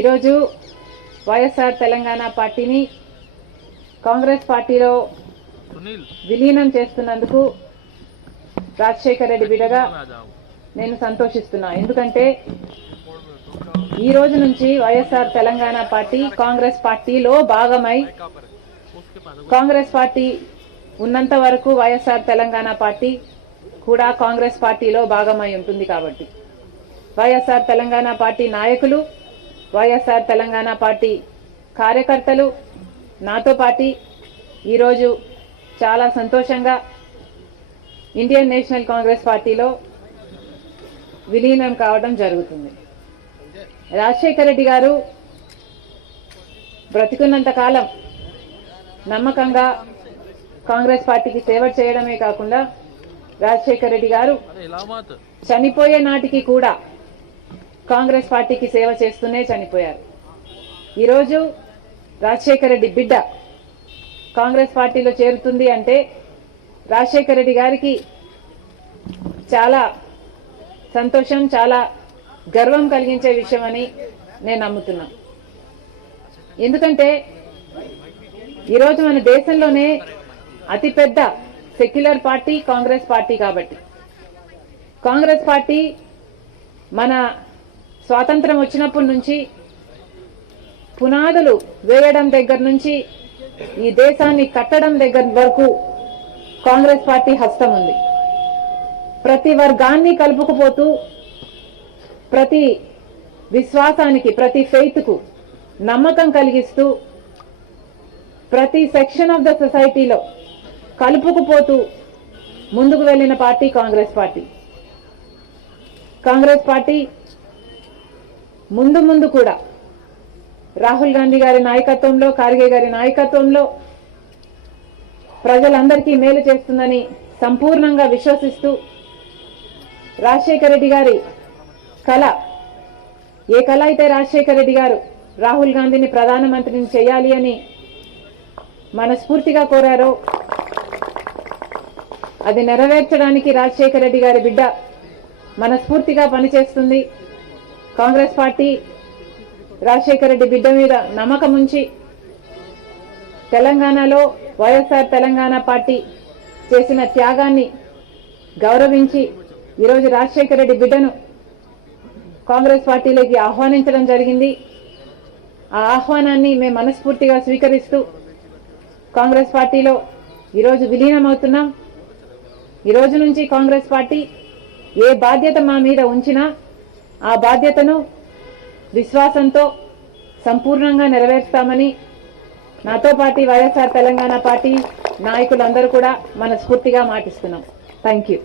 ఈరోజు వైఎస్ఆర్ తెలంగాణ పార్టీని కాంగ్రెస్ పార్టీలో విలీనం చేస్తున్నందుకు రాజశేఖర్ రెడ్డి బిడ్డగా నేను సంతోషిస్తున్నా. ఎందుకంటే ఈ రోజు నుంచి వైఎస్ఆర్ తెలంగాణ పార్టీ కాంగ్రెస్ పార్టీలో భాగమై, కాంగ్రెస్ పార్టీ ఉన్నంత వరకు వైఎస్ఆర్ తెలంగాణ పార్టీ కూడా కాంగ్రెస్ పార్టీలో భాగమై ఉంటుంది. కాబట్టి వైఎస్ఆర్ తెలంగాణ పార్టీ నాయకులు, వైఎస్ఆర్ తెలంగాణ పార్టీ కార్యకర్తలు నాతో పాటు ఈరోజు చాలా సంతోషంగా ఇండియన్ నేషనల్ కాంగ్రెస్ పార్టీలో విలీనం కావడం జరుగుతుంది. రాజశేఖర్ రెడ్డి గారు బ్రతికున్నంత కాలం నమ్మకంగా కాంగ్రెస్ పార్టీకి సేవ చేయడమే కాకుండా రాజశేఖర్ రెడ్డి గారు చనిపోయే నాటికి కూడా కాంగ్రెస్ పార్టీకి సేవ చేస్తూనే చనిపోయారు. ఈరోజు రాజశేఖర్ రెడ్డి బిడ్డ కాంగ్రెస్ పార్టీలో చేరుతుంది అంటే రాజశేఖర్ రెడ్డి గారికి చాలా సంతోషం, చాలా గర్వం కలిగించే విషయం అని నేను నమ్ముతున్నా. ఎందుకంటే ఈరోజు మన దేశంలోనే అతిపెద్ద సెక్యులర్ పార్టీ కాంగ్రెస్ పార్టీ. కాబట్టి కాంగ్రెస్ పార్టీ మన స్వాతంత్రం వచ్చినప్పటి నుంచి పునాదులు వేయడం దగ్గర నుంచి ఈ దేశాన్ని కట్టడం దగ్గర వరకు కాంగ్రెస్ పార్టీ హస్తం ఉంది. ప్రతి వర్గాన్ని కలుపుకుపోతూ, ప్రతి విశ్వాసానికి, ప్రతి ఫెయిత్ కు నమ్మకం కలిగిస్తూ, ప్రతి సెక్షన్ ఆఫ్ ద సొసైటీలో కలుపుకుపోతూ ముందుకు వెళ్లిన party Congress party. Congress party ముందు కూడా రాహుల్ గాంధీ గారి నాయకత్వంలో, ఖార్గే గారి నాయకత్వంలో ప్రజలందరికీ మేలు చేస్తుందని సంపూర్ణంగా విశ్వసిస్తూ, రాజశేఖర్ రెడ్డి గారి కళ, ఏ కళ అయితే రాజశేఖర్ రెడ్డి గారు రాహుల్ గాంధీని ప్రధానమంత్రిని చేయాలి అని మనస్ఫూర్తిగా కోరారో అది నెరవేర్చడానికి రాజశేఖర్ రెడ్డి గారి బిడ్డ మనస్ఫూర్తిగా పనిచేస్తుంది. కాంగ్రెస్ పార్టీ రాజశేఖర్ రెడ్డి బిడ్డ మీద నమ్మకం ఉంచి తెలంగాణలో వైఎస్ఆర్ తెలంగాణ పార్టీ చేసిన త్యాగాన్ని గౌరవించి ఈరోజు రాజశేఖర్ రెడ్డి బిడ్డను కాంగ్రెస్ పార్టీలోకి ఆహ్వానించడం జరిగింది. ఆ ఆహ్వానాన్ని మేము మనస్ఫూర్తిగా స్వీకరిస్తూ కాంగ్రెస్ పార్టీలో ఈరోజు విలీనమవుతున్నాం. ఈ రోజు నుంచి కాంగ్రెస్ పార్టీ ఏ బాధ్యత మా మీద ఉంచినా ఆ బాధ్యతను విశ్వాసంతో సంపూర్ణంగా నెరవేర్స్తామని నాతో పాటు వైఎస్ఆర్ తెలంగాణ పార్టీ నాయకులందరూ కూడా మనస్ఫూర్తిగా మాటిస్తున్నాం. Thank you.